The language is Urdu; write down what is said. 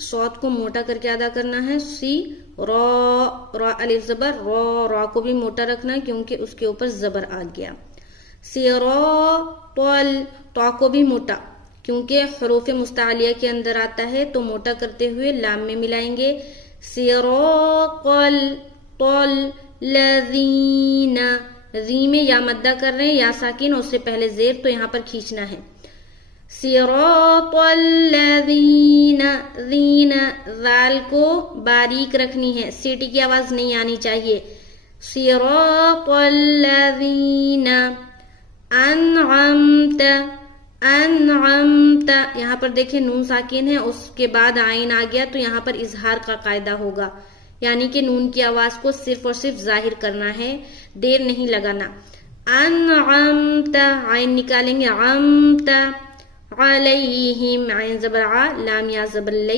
صوت کو موٹا کر کے ادا کرنا ہے. سی را را الف زبر را را کو بھی موٹا رکھنا ہے کیونکہ اس کے اوپر زبر آ گیا. صراطل تو کو بھی موٹا کیونکہ حروف مستعلیہ کے اندر آتا ہے تو موٹا کرتے ہوئے لام میں ملائیں گے. صراطل طل لذین ری میں یا مدہ کر رہے ہیں یا ساکن اور اس سے پہلے زیر تو یہاں پر کھینچنا ہے. صراط الذین ذین ذال کو باریک رکھنی ہے سیٹی کی آواز نہیں آنی چاہیے. صراط الذین انعمت انعمت یہاں پر دیکھیں نون ساکن ہے اس کے بعد عین آ گیا تو یہاں پر اظہار کا قاعدہ ہوگا یعنی کہ نون کی آواز کو صرف اور صرف ظاہر کرنا ہے دیر نہیں لگانا. انعمت عین نکالیں گے عمت علیہم عین زبر ع لام یا زبر لی